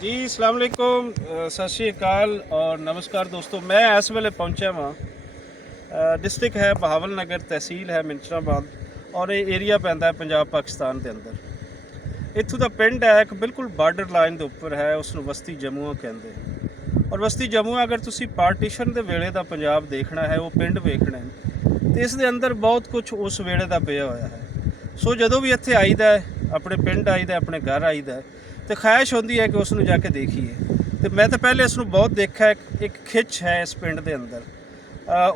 जी अस्सलाम वालेकुम, सत श्री अकाल और नमस्कार दोस्तों। मैं इस वेले पहुंचा वहाँ डिस्ट्रिक्ट है बहावल नगर, तहसील है मिंचराबाद और ये एरिया पैंदा है पंजाब पाकिस्तान के अंदर। इत्थों का पिंड है एक बिल्कुल बार्डर लाइन के उपर है, उसनूं वस्ती जम्मूआ कहते। और वस्ती जम्मूआ अगर तुसी पार्टीशन के वेले का पंजाब देखना है, वो पिंड वेखना है, तो इस दे अंदर बहुत कुछ उस वेले का पिया होया है। सो जदों भी इत्थे आईदा है, अपने पिंड आईदा, अपने घर आईदा है, तो ख्वाहिश होती है कि उसनूं जाके देखिए। तो मैं तो पहले इसनूं बहुत देखा, एक खिच है इस पिंड के अंदर,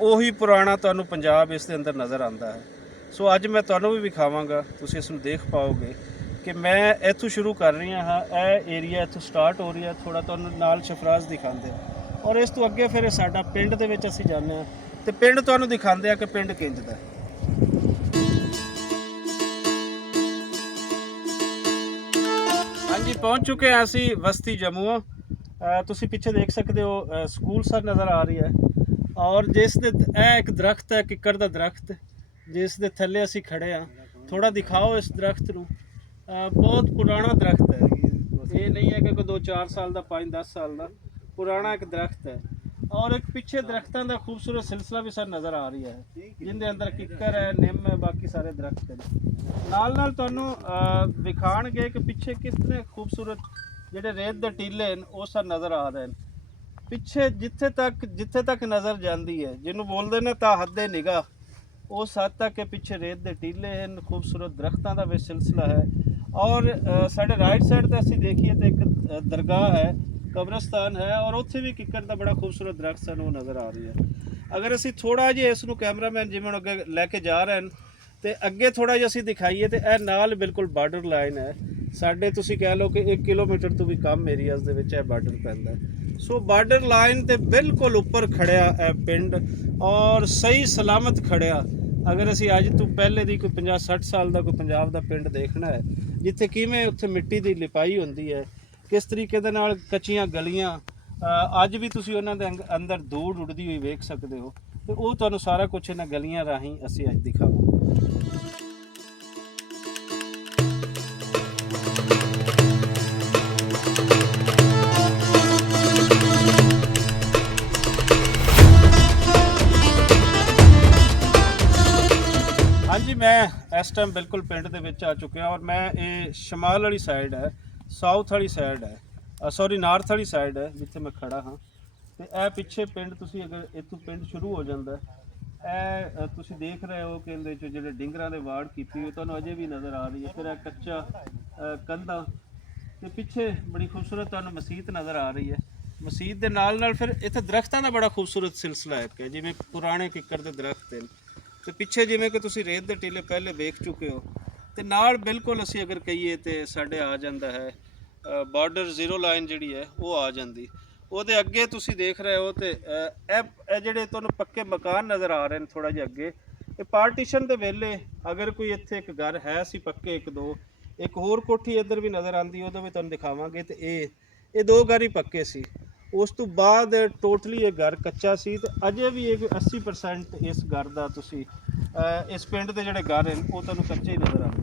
उही पुराना तुहानूं पंजाब इस दे अंदर नज़र आता है। सो अज मैं तुहानूं भी विखावांगा, तुसीं इसनूं देख पाओगे कि मैं इत्थों शुरू कर रही हाँ। यह एरिया इत्थों स्टार्ट हो रही है, थोड़ा तुहानूं नाल शफराज दिखाते हैं और इस तो अगे फिर साडा पिंड दे विच असीं जाने हैं तो पिंड तुहानूं दिखाते हैं कि पिंड किंज दा है। हाँ जी, पहुँच चुके हैं असी वस्ती जम्मूआ। तुसी पीछे देख सकते हो स्कूल सा नज़र आ रही है और जिस दे एक दरख्त है, किक्कर दा दरख्त, जिस दे थल्ले असी खड़े हाँ। थोड़ा दिखाओ इस दरख्त नूं। बहुत पुराना दरख्त है, ये नहीं है कि कोई 2-4 साल का, 5-10 साल का, पुराना एक दरख्त है। और एक पिछे दरख्तों का खूबसूरत सिलसिला भी सर नज़र आ रही है, जिंदे अंदर किक्कर है, निम है, बाकी सारे दरख्त हैं। नाल नाल तुहानूं विखाणगे कि पिछे कितने खूबसूरत जिहड़े रेत दे टीले हैं वो सर नज़र आ रहे हैं। पिछे जिथे तक नज़र जाती है, जिन्हों बोलते हैं ता हद्दे निगाह, उस हद तक के पिछे रेत दे टीले हैं, खूबसूरत दरख्तों का भी सिलसिला है। और साढ़े राइट साइड तो असीं देखिए तो एक दरगाह है, कब्रस्तान है और उत्थे भी किक्कर का बड़ा खूबसूरत दरख्त सन नज़र आ रही है। अगर असीं थोड़ा जिहा इसनूं कैमरामैन जिवें अगे लैके जा रहे हैं तो अगे थोड़ा जिहा असीं दिखाइए तो यह नाल बिल्कुल बार्डर लाइन है साढ़े, तुसीं कह लो कि 1 किलोमीटर तो भी कम एरियाज़ दे विच बार्डर पैंदा है। सो बार्डर लाइन ते बिल्कुल उपर खड़िया है पिंड और सही सलामत खड़िया। अगर असीं अज तो पहले दी कोई 50-60 साल का कोई पंजाब का पिंड देखना है, जिथे किवें उत्थे मिट्टी की लिपाई होंदी है, किस तरीके दे नाल कच्चियां गलियां, अज भी तुसीं उन्हां दे अंदर धूड़ उड़दी हुई वेख सकते हो। तो वो तुहानूं सारा कुछ इन्हां गलियां राहीं असीं अज दिखावांगे। हाँ जी, मैं इस टाइम बिल्कुल पिंड दे विच आ चुकिया और मैं ये शमाल वाली साइड है, साउथ वाली साइड है, सॉरी नार्थ वाली साइड है जिथे मैं खड़ा हाँ। तो यह पिछे पिंड तुसीं अगर इत्थों पिंड शुरू हो जाता है, यह तुसीं देख रहे हो कि इहदे च जिहड़े डिंगरां दे वाड़ कीती हुई तुहानूं अजे भी नज़र आ रही है। फिर कच्चा कंधा ते पिछे बड़ी खूबसूरत तुहानूं मसीत नज़र आ रही है। मसीत दे नाल नाल फिर इत्थे दरख्तां दा बड़ा खूबसूरत सिलसिला है, जिवें पुराने किक्कर दे दरख्त हैं। तो पिछे जिमें कि तुसीं रेत दे टीले पहले वेख चुके हो, तो नाल बिल्कुल असीं अगर कहिए तो साढ़े आ जाता है बॉर्डर जीरो लाइन जिहड़ी है वो आ जाती। ਉਹਦੇ ਅੱਗੇ ਤੁਸੀਂ देख रहे हो तो ਇਹ ਜਿਹੜੇ ਤੁਹਾਨੂੰ पक्के मकान नज़र आ रहे हैं थोड़ा जिहा अगे, ये पार्टीशन के वेले अगर कोई इत्थे एक घर है सी पक्के, एक होर कोठी इधर भी नज़र आती, वो भी तुहानूं दिखावांगे। तो ये 2 घर ही पक्के सी, उस तो बाद टोटली ये घर कच्चा सी। तो अजे भी एक 80% इस घर का तुसी इस पिंड के जोड़े घर हैं वो तुहानूं कच्चे ही नज़र आते।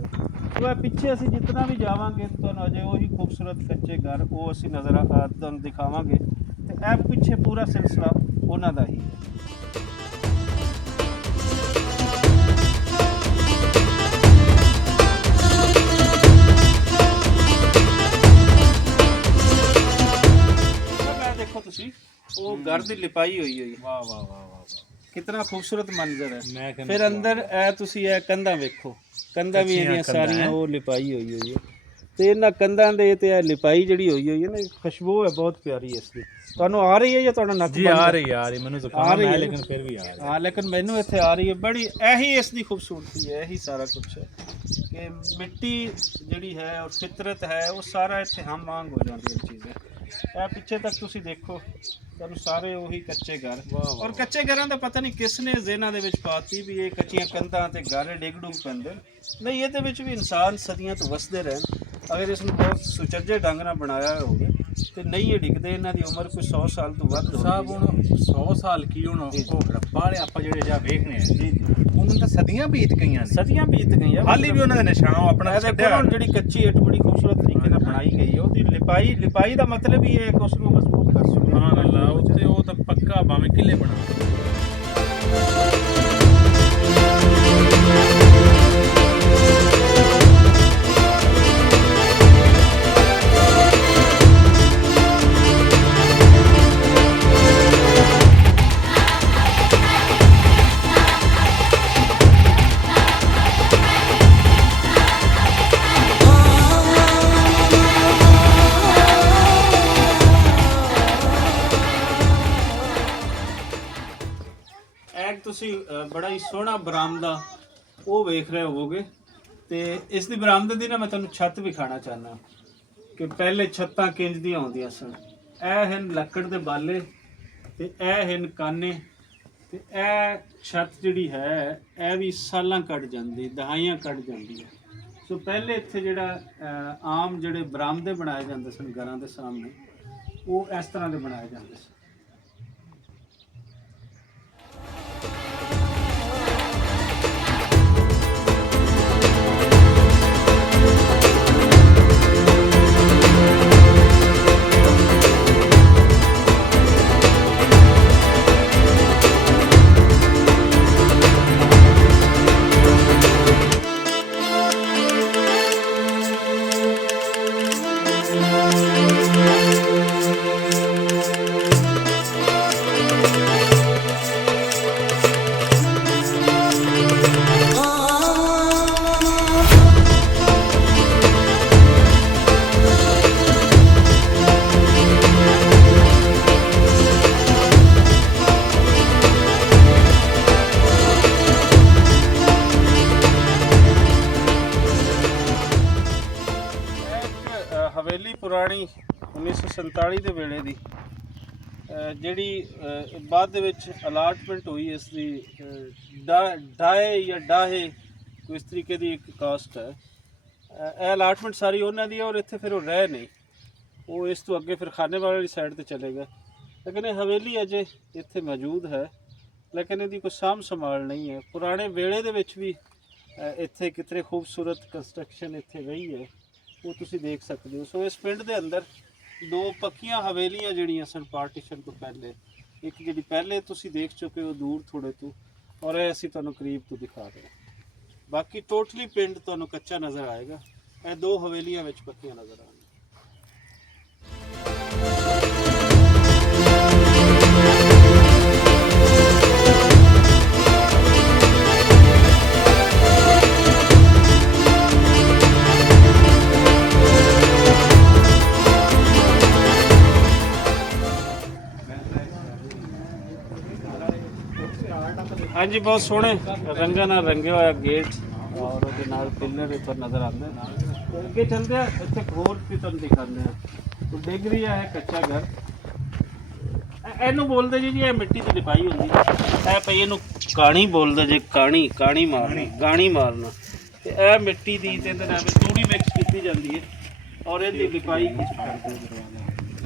तो पिछे असीं जितना भी जावांगे तो अजे वही खूबसूरत कच्चे घर वो असीं नज़र तुहानूं दिखावांगे। तो यह पिछे पूरा सिलसिला उन्हां दा ही है। देखो तुसी वो घर की लिपाई हुई हुई, वाह वाह वाह वाह, कितना खूबसूरत मंजर है। फिर अंदर ए तुसी ए कंधा वेखो, कंधा भी इहदियां सारियां वो लिपाई हुई हुई है। तो इन्हां कंधां दे ते ए लिपाई जिहड़ी हुई हुई है ना, खुशबू है बहुत प्यारी इसकी। तुहानूं आ रही है या तुहाडा नक? जी आ रही मैनूं ज़ुकाम है लेकिन फिर भी आ रही है। हाँ, लेकिन मैनूं इत्थे आ रही है बड़ी। यही इसकी खूबसूरती है, यही सारा कुछ है कि मिट्टी जिहड़ी है और फितरत है वो सारा इत्थे हम वांग हो जाती है चीज़ें। पिछे तक तुसी देखो तुहानूं सारे वही कच्चे घर, और कच्चे घरों का पता नहीं किसने जेना दे विच पाती भी ये कच्चियां कंधां ते घर डिग डुग पैंदे नहीं। ये भी इंसान सदियां तो वसदे रहन, अगर इसनूं बहुत सुचज्जे ढंग नाल बनाया होवे तो नहीं ये डिगदे। इन्हां दी उम्र कोई 100 साल तो वध साहब हुण 100 साल की हुण ਉਹ ਹੜੱਪਾ ਵਾਲੇ ਆਪਾਂ ਜਿਹੜੇ ਜਾ ਵੇਖਨੇ ਆ जी जी, ਉਹਨਾਂ ਤਾਂ ਸਦੀਆਂ ਬੀਤ ਗਈਆਂ ਨੇ, सदियां बीत गई। ਹਾਲੀ ਵੀ ਉਹਨਾਂ ਦਾ ਨਿਸ਼ਾਨ ਆਪਣਾ देखो जिहड़ी कच्ची इट बड़ी खूबसूरत तरीके नाल बनाई गई है, ਉਹਦੀ ਲਿਪਾਈ ਦਾ ਮਤਲਬ ਹੀ ਹੈ ਕਿ ਉਸ ਨੂੰ ਮਜ਼ਬੂਤ ਕਰ ਸਕੋ। ਸੁਭਾਨ ਅੱਲਾਹ, ਉੱਤੇ ਉਹ ਤਾਂ ਪੱਕਾ ਭਾਵੇਂ ਕਿਲੇ ਬਣਾ। ਤੁਸੀਂ ਬੜਾ ਹੀ ਸੋਹਣਾ ਬਰਾਮਦਾ ਉਹ ਵੇਖ ਰਹੇ ਹੋਵੋਗੇ, ਤੇ ਇਸ ਦੀ ਬਰਾਮਦੇ ਦੀ ਨਾ ਮੈਂ ਤੁਹਾਨੂੰ ਛੱਤ ਵਿਖਾਣਾ ਚਾਹੁੰਦਾ ਕਿ ਪਹਿਲੇ ਛੱਤਾਂ ਕਿੰਜ ਦੀਆਂ ਹੁੰਦੀਆਂ ਸਨ। ਇਹ ਹਨ ਲੱਕੜ ਦੇ ਬਾਲੇ ਤੇ ਇਹ ਹਨ ਕਾਨੇ, ਤੇ ਇਹ ਛੱਤ ਜਿਹੜੀ ਹੈ ਇਹ ਵੀ ਸਾਲਾਂ ਕੱਢ ਜਾਂਦੀ, ਦਹਾਈਆਂ ਕੱਢ ਜਾਂਦੀ ਹੈ। ਸੋ ਪਹਿਲੇ ਇੱਥੇ ਜਿਹੜਾ ਆਮ ਜਿਹੜੇ ਬਰਾਮਦੇ ਬਣਾਏ ਜਾਂਦੇ ਸਨ ਘਰਾਂ ਦੇ ਸਾਹਮਣੇ, ਉਹ ਇਸ ਤਰ੍ਹਾਂ ਦੇ ਬਣਾਏ ਜਾਂਦੇ ਸਨ। ਹਵੇਲੀ ਪੁਰਾਣੀ 1947 ਦੇ ਵੇਲੇ ਦੀ ਜਿਹੜੀ ਬਾਅਦ ਦੇ ਵਿੱਚ ਅਲਾਟਮੈਂਟ ਹੋਈ ਇਸ ਦੀ ਡਾਏ ਜਾਂ ਡਾਹੇ ਕੋਈ ਇਸ ਤਰੀਕੇ ਦੀ ਇੱਕ ਕਾਸਟ ਹੈ। ਇਹ ਅਲਾਟਮੈਂਟ ਸਾਰੀ ਉਹਨਾਂ ਦੀ ਹੈ ਔਰ ਇੱਥੇ ਫਿਰ ਉਹ ਰਹਿ ਨਹੀਂ, ਉਹ ਇਸ ਤੋਂ ਅੱਗੇ ਫਿਰ ਖਾਨੇਵਾਲ ਵਾਲੀ ਸਾਈਡ ਤੇ ਚਲੇ ਗਏ। ਲੇਕਿਨ ਇਹ ਹਵੇਲੀ ਅਜੇ ਇੱਥੇ ਮੌਜੂਦ ਹੈ, ਲੇਕਿਨ ਇਹਦੀ ਕੋਈ ਸਾਂਭ ਸੰਭਾਲ ਨਹੀਂ ਹੈ। ਪੁਰਾਣੇ ਵੇਲੇ ਦੇ ਵਿੱਚ ਵੀ ਇੱਥੇ ਕਿਤਨੇ ਖੂਬਸੂਰਤ ਕੰਸਟਰਕਸ਼ਨ ਇੱਥੇ ਰਹੀ ਹੈ, ਉਹ ਤੁਸੀਂ ਦੇਖ ਸਕਦੇ ਹੋ। ਸੋ ਇਸ ਪਿੰਡ ਦੇ ਅੰਦਰ ਦੋ ਪੱਕੀਆਂ ਹਵੇਲੀਆਂ ਜਿਹੜੀਆਂ ਸਨ ਪਾਰਟੀਸ਼ਨ ਤੋਂ ਪਹਿਲੇ, ਇੱਕ ਜਿਹੜੀ ਪਹਿਲੇ ਤੁਸੀਂ ਦੇਖ ਚੁੱਕੇ ਹੋ ਦੂਰ ਥੋੜੇ ਤੋਂ, ਔਰ ਇਹ ਅਸੀਂ ਤੁਹਾਨੂੰ ਕਰੀਬ ਤੋਂ ਦਿਖਾ ਰਹੇ ਹਾਂ। ਬਾਕੀ ਟੋਟਲੀ ਪਿੰਡ ਤੁਹਾਨੂੰ ਕੱਚਾ ਨਜ਼ਰ ਆਏਗਾ, ਇਹ ਦੋ ਹਵੇਲੀਆਂ ਵਿੱਚ ਪੱਕੀਆਂ ਨਜ਼ਰ ਆਉਣਗੀਆਂ। ਹਾਂਜੀ, ਬਹੁਤ ਸੋਹਣੇ ਰੰਗਾਂ ਨਾਲ ਰੰਗਿਆ ਹੋਇਆ ਗੇਟ ਔਰ ਉਹਦੇ ਨਾਲ ਪਿੱਲਰ ਇੱਥੇ ਨਜ਼ਰ ਆਉਂਦੇ ਨੇ। ਅੱਗੇ ਚੱਲਦੇ ਆ, ਇੱਥੇ ਹੋਰ ਵੀ ਤੁਹਾਨੂੰ ਦਿਖਾਉਂਦੇ ਆ। ਡਿੱਗ ਰਹੀ ਹੈ ਕੱਚਾ ਘਰ, ਇਹਨੂੰ ਬੋਲਦੇ ਜੀ ਇਹ ਮਿੱਟੀ ਦੀ ਲਿਪਾਈ ਹੁੰਦੀ ਹੈ। ਇਹ ਪਈ ਇਹਨੂੰ ਕਾਣੀ ਬੋਲਦੇ ਜੇ, ਕਾਣੀ ਮਾਰਨੀ, ਗਾਣੀ ਮਾਰਨਾ। ਤੇ ਇਹ ਮਿੱਟੀ ਦੀ ਤੇ ਇਹਦੇ ਨਾਲ ਤੂੜੀ ਮਿਕਸ ਕੀਤੀ ਜਾਂਦੀ ਹੈ ਔਰ ਇਹਦੀ ਲਿਪਾਈ ਕਰਦੇ।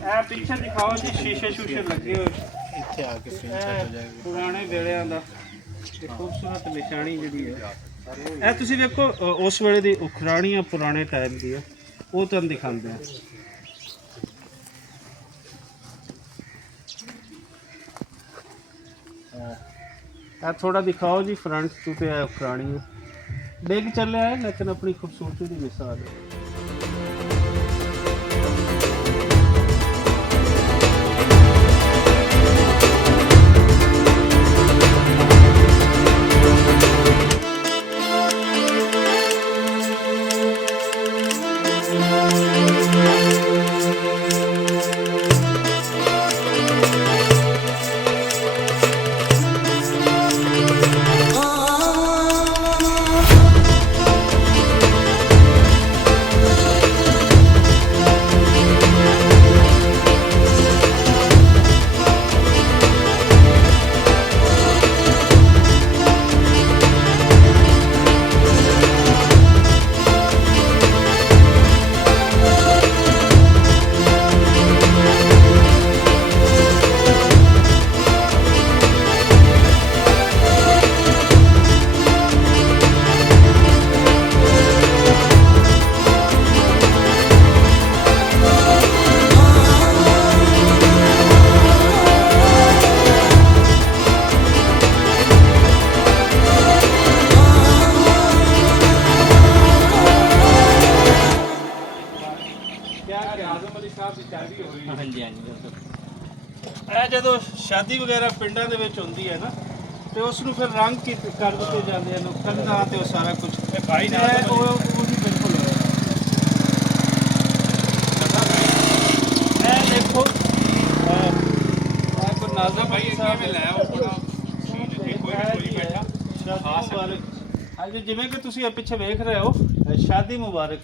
ਇਹ ਪਿੱਛੇ ਦਿਖਾਓ ਜੀ, ਸ਼ੀਸ਼ੇ ਸ਼ੂਸ਼ੇ ਲੱਗੇ ਹੋਏ ਇੱਥੇ ਆ ਕੇ ਪੁਰਾਣੇ ਵੇਲਿਆਂ ਦਾ ਖੂਬਸੂਰਤ ਨਿਸ਼ਾਨੀ ਜਿਹੜੀ ਹੈ। ਇਹ ਤੁਸੀਂ ਵੇਖੋ ਉਸ ਵੇਲੇ ਦੀ ਉਖਰਾਣੀਆਂ ਪੁਰਾਣੇ ਟਾਈਮ ਦੀ ਹੈ, ਉਹ ਤੁਹਾਨੂੰ ਦਿਖਾਉਂਦੇ ਆ। ਇਹ ਥੋੜਾ ਦਿਖਾਓ ਜੀ ਫਰੰਟ ਤੋਂ, ਤੇ ਇਹ ਉਖਰਾਣੀ ਹੈ, ਡਿੱਗ ਚੱਲਿਆ ਹੈ ਲੇਕਿਨ ਆਪਣੀ ਖੂਬਸੂਰਤੀ ਦੀ ਮਿਸਾਲ ਹੈ। ਕਿਆ ਕਿ ਆਜ਼ਮ ਅਲੀ ਸਾਹਿਬ ਦੀ ਸ਼ਾਦੀ ਹੋਈ ਹਾਂਜੀ ਹਾਂਜੀ ਇਹ ਜਦੋਂ ਸ਼ਾਦੀ ਵਗੈਰਾ ਪਿੰਡਾਂ ਦੇ ਵਿੱਚ ਹੁੰਦੀ ਹੈ ਨਾ ਤੇ ਉਸ ਨੂੰ ਫਿਰ ਰੰਗ ਕਰ ਦਿੱਤੇ ਜਾਂਦੇ ਹਨ ਕੰਧਾਂ ਤੇ ਉਹ ਸਾਰਾ ਕੁਝ ਭਾਈ ਉਹਦੀ ਬਿਲਕੁਲ ਇਹ ਦੇਖੋ ਇਹ ਕੋ ਨਾਜ਼ਮ ਭਾਈ ਸਾਹਿਬ ਕਿਵੇਂ ਲੈ ਉਹ ਬੜਾ ਸੀਨ ਤੇ ਕੋਈ ਬੈਠਾ ਸ਼ਾਦੀ ਮੁਬਾਰਕ ਅੱਜ ਜਿਵੇਂ ਕਿ ਤੁਸੀਂ ਇਹ ਪਿੱਛੇ ਵੇਖ ਰਹੇ ਹੋ ਸ਼ਾਦੀ ਮੁਬਾਰਕ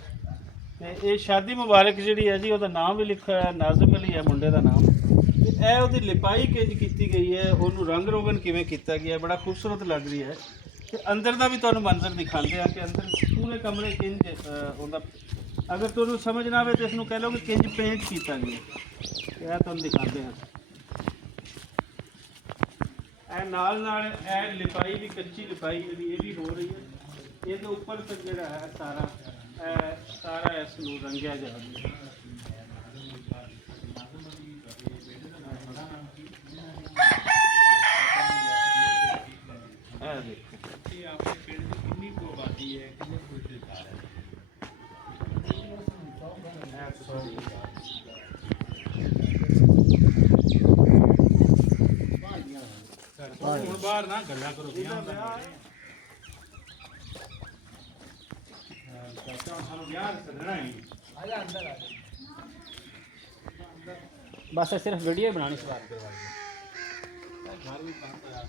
ਤੇ ਇਹ ਸ਼ਾਦੀ ਮੁਬਾਰਕ ਜਿਹੜੀ ਹੈ ਜੀ ਉਹਦਾ ਨਾਮ ਵੀ ਲਿਖਿਆ ਹੋਇਆ ਨਾਜ਼ਮ ਅਲੀ ਹੈ ਮੁੰਡੇ ਦਾ ਨਾਮ ਤੇ ਇਹ ਉਹਦੀ ਲਿਪਾਈ ਕਿੰਜ ਕੀਤੀ ਗਈ ਹੈ ਉਹਨੂੰ ਰੰਗ ਰੋਗਨ ਕਿਵੇਂ ਕੀਤਾ ਗਿਆ ਬੜਾ ਖੂਬਸੂਰਤ ਲੱਗ ਰਹੀ ਹੈ ਤੇ ਅੰਦਰ ਦਾ ਵੀ ਤੁਹਾਨੂੰ ਮੰਜ਼ਰ ਦਿਖਾਉਂਦੇ ਆ ਕਿ ਅੰਦਰ ਪੂਰੇ ਕਮਰੇ ਕਿੰਜ ਉਹਦਾ ਅਗਰ ਤੁਹਾਨੂੰ ਸਮਝ ਨਾ ਆਵੇ ਤਾਂ ਇਸ ਨੂੰ ਕਹਿ ਲਓ ਕਿ ਕਿੰਜ ਪੇਂਟ ਕੀਤਾ ਗਿਆ ਇਹ ਤੁਹਾਨੂੰ ਦਿਖਾਉਂਦੇ ਹਾਂ ਇਹ ਨਾਲ ਇਹ ਲਿਪਾਈ ਵੀ ਕੱਚੀ ਲਿਪਾਈ ਜਿਹੜੀ ਇਹ ਵੀ ਹੋ ਰਹੀ ਹੈ ਇਹਦੇ ਉੱਪਰ ਤੱਕ ਜਿਹੜਾ ਹੈ ਸਾਰਾ ਇਸ ਨੂੰ ਰੰਗਿਆ ਜਾ ਰਿਹਾ ਹੈ ਇਹ ਦੇਖੋ ਇਹ ਆਪਣੇ ਪਿੰਡ ਦੀ ਕਿੰਨੀ ਕੁ ਆਬਾਦੀ ਹੈ ਕਿੰਨੇ ਕੁ ਰਿਸ਼ਤੇਦਾਰ ਹੈ ਹੁਣ ਬਾਹਰ ਨਾ ਗੱਲਾਂ ਕਰੋ ਵਿਆਹ ਦਾ ਸਾਨੂੰ ਵਿਆਹ ਸੱਦਣਾ ਹੀ ਬਸ ਸਿਰਫ ਵੀਡੀਓ ਬਣਾਉਣੀ ਸਵਾਰ ਕਰਵਾ ਘਰ ਵੀ ਬੰਦ ਆ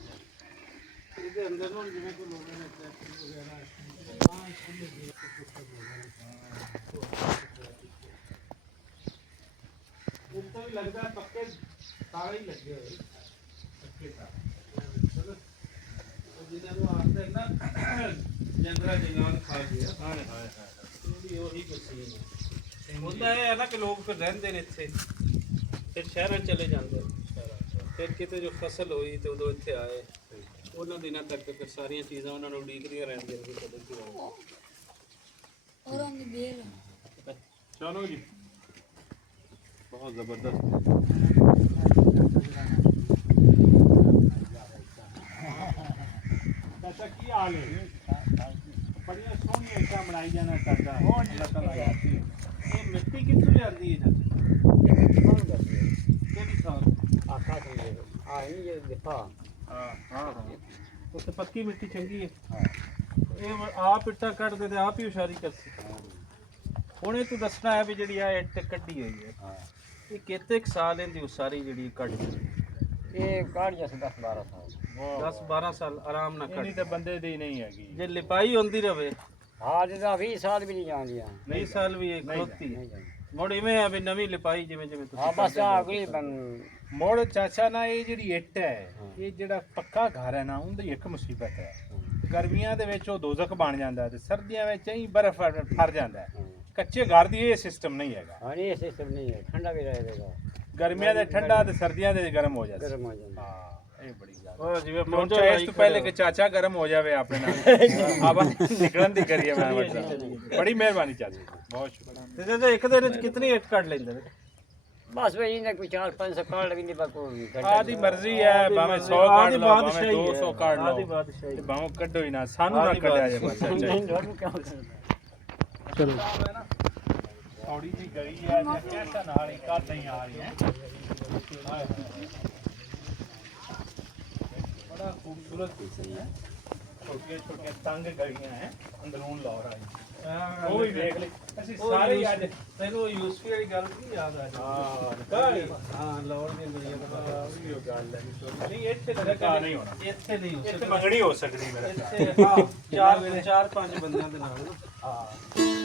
ਇਹਦੇ ਅੰਦਰ ਨੂੰ ਜਿਵੇਂ ਕੋਈ ਲੋਕਾਂ ਨੇ ਟਰੈਕਟਰ ਵਗੈਰਾ ਇਹ ਤਾਂ ਵੀ ਲੱਗਦਾ ਪੱਕੇ ਤਾਲੇ ਹੀ ਲੱਗੇ ਹੋਏ ਪੱਕੇ ਤਾਲੇ ਚਲੋ ਜਿਹਨਾਂ ਨੂੰ ਆਖਦੇ ਨਾ ਜੰਦਰਾ ਜੰਗਾਨ ਖਾ ਗਿਆ ਹਾਏ ਹਾਏ ਹਾਏ ਵੀ ਉਹੀ ਕੁਛ ਸੀ ਹੁੰਦਾ ਇਹ ਹੈ ਨਾ ਕਿ ਲੋਕ ਫਿਰ ਰਹਿੰਦੇ ਨੇ ਇੱਥੇ ਫਿਰ ਸ਼ਹਿਰਾਂ 'ਚ ਚਲੇ ਜਾਂਦੇ ਨੇ ਫਿਰ ਕਿਤੇ ਜੋ ਫਸਲ ਹੋਈ ਤੇ ਉਦੋਂ ਇੱਥੇ ਆਏ ਉਹਨਾਂ ਦਿਨਾਂ ਤੱਕ ਫਿਰ ਸਾਰੀਆਂ ਚੀਜ਼ਾਂ ਉਹਨਾਂ ਨੂੰ ਉਡੀਕਦੀਆਂ ਰਹਿੰਦੀਆਂ ਨੇ ਕਦੋਂ ਕਿ ਆਉਣ ਉਹਨਾਂ ਦੀ ਬੇਲ ਚਲੋ ਜੀ ਬਹੁਤ ਜ਼ਬਰਦਸਤ ਐਸਾ ਕੀ ਹਾਲ ਹੈ ਬੜੀਆਂ ਸੋਹਣੀਆਂ ਇੱਟਾਂ ਬਣਾਈ ਜਾਣਾ ਕਰਦਾ ਇਹ ਮਿੱਟੀ ਕਿੱਥੋਂ ਲਿਆਂਦੀ ਹੈ ਕਿਹੜੀ ਥਾਂ ਆਖਾ ਤੇ ਆ ਇਹ ਦਿਖਾ ਹਾਂ ਉੱਥੇ ਪੱਕੀ ਮਿੱਟੀ ਚੰਗੀ ਹੈ ਇਹ ਆਪ ਇੱਟਾਂ ਕੱਢਦੇ ਤੇ ਆਪ ਹੀ ਉਸ਼ਾਰੀ ਕਰਦੇ ਹੁਣ ਇਹ ਤੂੰ ਦੱਸਣਾ ਹੈ ਵੀ ਜਿਹੜੀ ਆ ਇੱਟ ਕੱਢੀ ਹੋਈ ਹੈ ਇਹ ਕਿਤੇ ਕੁ ਸਾਲ ਇਹਦੀ ਉਸਾਰੀ ਜਿਹੜੀ ਕੱਢ ਇਹ ਕਾੜ ਜਸ 10 12 ਸਾਲ 10 12 ਸਾਲ ਆਰਾਮ ਨਾਲ ਇੰਨੀ ਕੱਢ ਤਾਂ ਬੰਦੇ ਦੀ ਨਹੀਂ ਹੈਗੀ ਜੇ ਲਿਪਾਈ ਹੁੰਦੀ ਰਵੇ ਹਾਂ ਜਿਹਦਾ 20 ਸਾਲ ਵੀ ਨਹੀਂ ਜਾਂਦੀਆਂ 20 ਸਾਲ ਵੀ ਇਹ ਖਲੋਤੀ ਹੈ ਮੁੜ ਇਵੇਂ ਆ ਵੀ ਨਵੀਂ ਲਿਪਾਈ ਜਿਵੇਂ ਜਿਵੇਂ ਤੁਸੀਂ ਹਾਂ ਬਸ ਆ ਅਗਲੀ ਮੋੜ ਚਾਚਾ ਨਾ ਇਹ ਜਿਹੜੀ ਇੱਟ ਹੈ ਇਹ ਜਿਹੜਾ ਪੱਕਾ ਘਰ ਹੈ ਨਾ ਉਹਦੀ ਇੱਕ ਮੁਸੀਬਤ ਹੈ ਗਰਮੀਆਂ ਦੇ ਵਿੱਚ ਉਹ ਦੋਜ਼ਖ ਬਣ ਜਾਂਦਾ ਤੇ ਸਰਦੀਆਂ ਵਿੱਚ ਹੀ ਬਰਫ਼ ਫਰ ਜਾਂਦਾ ਕੱਚੇ ਘਰ ਦੀ ਇਹ ਸਿਸਟਮ ਨਹੀਂ ਹੈਗਾ ਹਾਂ ਇਹ ਸਿਸਟਮ ਨਹੀਂ ਹੈ ਠੰਡਾ ਵੀ ਰਹੇਗਾ ਗਰਮੀਆਂ ਦੇ ਠੰਡਾ ਤੇ ਸਰਦੀਆਂ ਦੇ ਗਰਮ ਹੋ ਜਾਂਦਾ ਗਰਮ ਹੋ ਜਾਂਦਾ ਹਾਂ ਇਹ ਬੜੀ ਗੱਲ ਉਹ ਜਿਵੇਂ ਹੁਣ ਚਾਹੇ ਇਸ ਤੋਂ ਪਹਿਲੇ ਕਿ ਚਾਚਾ ਗਰਮ ਹੋ ਜਾਵੇ ਆਪਣੇ ਨਾਲ ਆਵਾ ਨਿਕਲਣ ਦੀ ਕਰੀਏ ਮੈਂ ਬੜੀ ਮਿਹਰਬਾਨੀ ਚਾਚੀ ਬਹੁਤ ਸ਼ੁਕਰੀਆ ਤੇ ਜੇ ਇੱਕ ਦਿਨ ਵਿੱਚ ਕਿੰਨੀ ਇੱਟ ਕੱਢ ਲੈਂਦੇ ਨੇ ਬਸ ਵੇ ਇਹਨੇ ਕੋਈ 4-5 ਕਾੜ ਲਗਿੰਦੀ ਬਾ ਕੋਈ ਆਦੀ ਮਰਜ਼ੀ ਹੈ ਭਾਵੇਂ 100 ਕਾਢ ਲਓ ਭਾਵੇਂ 200 ਕਾਢ ਲਓ ਆਦੀ ਬਾਦਸ਼ਾਹੀ ਤੇ ਭਾਵੇਂ ਕੱਢੋ ਹੀ ਨਾ ਸਾਨੂੰ ਨਾ ਕੱਢਿਆ ਜੇ ਬਸ ਚਾਚਾ ਨਹੀਂ ਤੁਹਾਨੂੰ ਕਿਉਂ ਕਰਨਾ ਚਲੋ ਥੋੜੀ ਜੀ ਗਈ ਹੈ ਜੇ ਕੈਸਾ ਨਾਲ ਹੀ ਕੱਢ ਨਹੀਂ ਆ ਰਹੀ ਹੈ बड़ा खूबसूरत पीछे है छोटे छोटे तंग गलियां हैं अंदरून लाहौर आई वो भी देख ले ਅਸੀਂ ਸਾਰੇ ਹੀ ਅੱਜ ਤੈਨੂੰ ਯੂਸਫੀ ਵਾਲੀ ਗੱਲ ਕੀ ਯਾਦ ਆ ਕਾਲੀ ਹਾਂ ਲਾਹੌਰ ਦੀ ਗਲੀਆਂ ਦਾ ਉਹ ਗੱਲ ਹੈ ਨਹੀਂ ਇੱਥੇ ਤਾਂ ਕਾ ਨਹੀਂ ਹੋਣਾ ਇੱਥੇ ਨਹੀਂ ਹੋ ਇੱਥੇ ਮੰਗਣੀ ਹੋ ਸਕਦੀ ਮੇਰੇ ਇੱਥੇ ਹਾਂ ਚਾਰ ਪੰਜ ਬੰਦਿਆਂ ਦੇ ਨਾਲ ਨਾ ਹਾਂ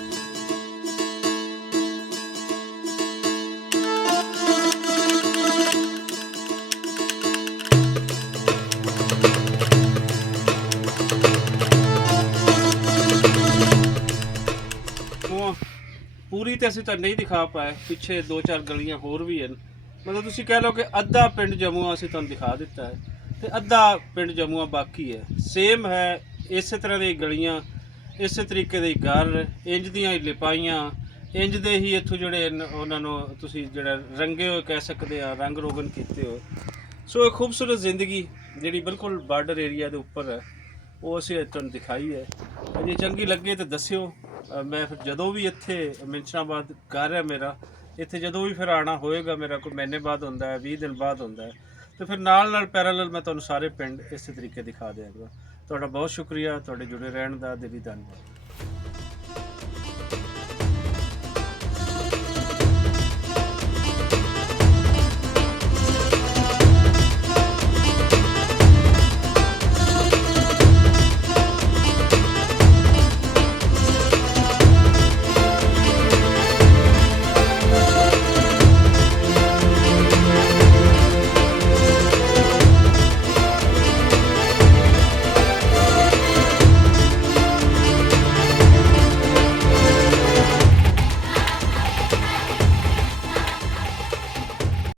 ਪੂਰੀ ਤੇ ਅਸੀਂ ਤਾਂ ਨਹੀਂ ਦਿਖਾ ਪਾਏ ਪਿੱਛੇ 2-4 ਗਲੀਆਂ ਹੋਰ ਵੀ ਹਨ ਮਤਲਬ ਤੁਸੀਂ ਕਹਿ ਲਓ ਕਿ ਅੱਧਾ ਪਿੰਡ ਜੰਮੂ ਅਸੀਂ ਤੁਹਾਨੂੰ ਦਿਖਾ ਦਿੱਤਾ ਹੈ ਤੇ ਅੱਧਾ ਪਿੰਡ ਜੰਮੂ ਬਾਕੀ ਹੈ ਸੇਮ ਹੈ ਇਸੇ ਤਰ੍ਹਾਂ ਦੀਆਂ ਗਲੀਆਂ ਇਸੇ ਤਰੀਕੇ ਦੇ ਘਰ ਇੰਜ ਦੀਆਂ ਹੀ ਲਿਪਾਈਆਂ ਇੰਜ ਦੇ ਹੀ ਇੱਥੋਂ ਜਿਹੜੇ ਉਹਨਾਂ ਨੂੰ ਤੁਸੀਂ ਜਿਹੜਾ ਰੰਗੇ ਹੋਏ ਕਹਿ ਸਕਦੇ ਆ ਰੰਗ ਰੋਗਨ ਕੀਤੇ ਹੋ ਸੋ ਇਹ ਖੂਬਸੂਰਤ ਜ਼ਿੰਦਗੀ ਜਿਹੜੀ ਬਿਲਕੁਲ ਬਾਰਡਰ ਏਰੀਆ ਦੇ ਉੱਪਰ ਹੈ ਉਹ ਅਸੀਂ ਤੁਹਾਨੂੰ ਦਿਖਾਈ ਹੈ ਜੇ ਚੰਗੀ ਲੱਗੇ ਤਾਂ ਦੱਸਿਓ ਮੈਂ ਫਿਰ ਜਦੋਂ ਵੀ ਇੱਥੇ ਮਿੰਚਨਾਬਾਦ ਘਰ ਹੈ ਮੇਰਾ, ਇੱਥੇ ਜਦੋਂ ਵੀ ਫਿਰ ਆਉਣਾ ਹੋਏਗਾ, ਮੇਰਾ ਕੋਈ ਮਹੀਨੇ ਬਾਅਦ ਹੁੰਦਾ ਹੈ, 20 ਦਿਨ ਬਾਅਦ ਹੁੰਦਾ ਹੈ, ਤੇ ਫਿਰ ਨਾਲ ਪੈਰਲਲ ਮੈਂ ਤੁਹਾਨੂੰ ਸਾਰੇ ਪਿੰਡ ਇਸੇ ਤਰੀਕੇ ਦਿਖਾ ਦਿਆਂਗਾ। ਤੁਹਾਡਾ ਬਹੁਤ ਸ਼ੁਕਰੀਆ, ਤੁਹਾਡੇ ਜੁੜੇ ਰਹਿਣ ਦਾ ਦਿਲੀ ਧੰਨਵਾਦ।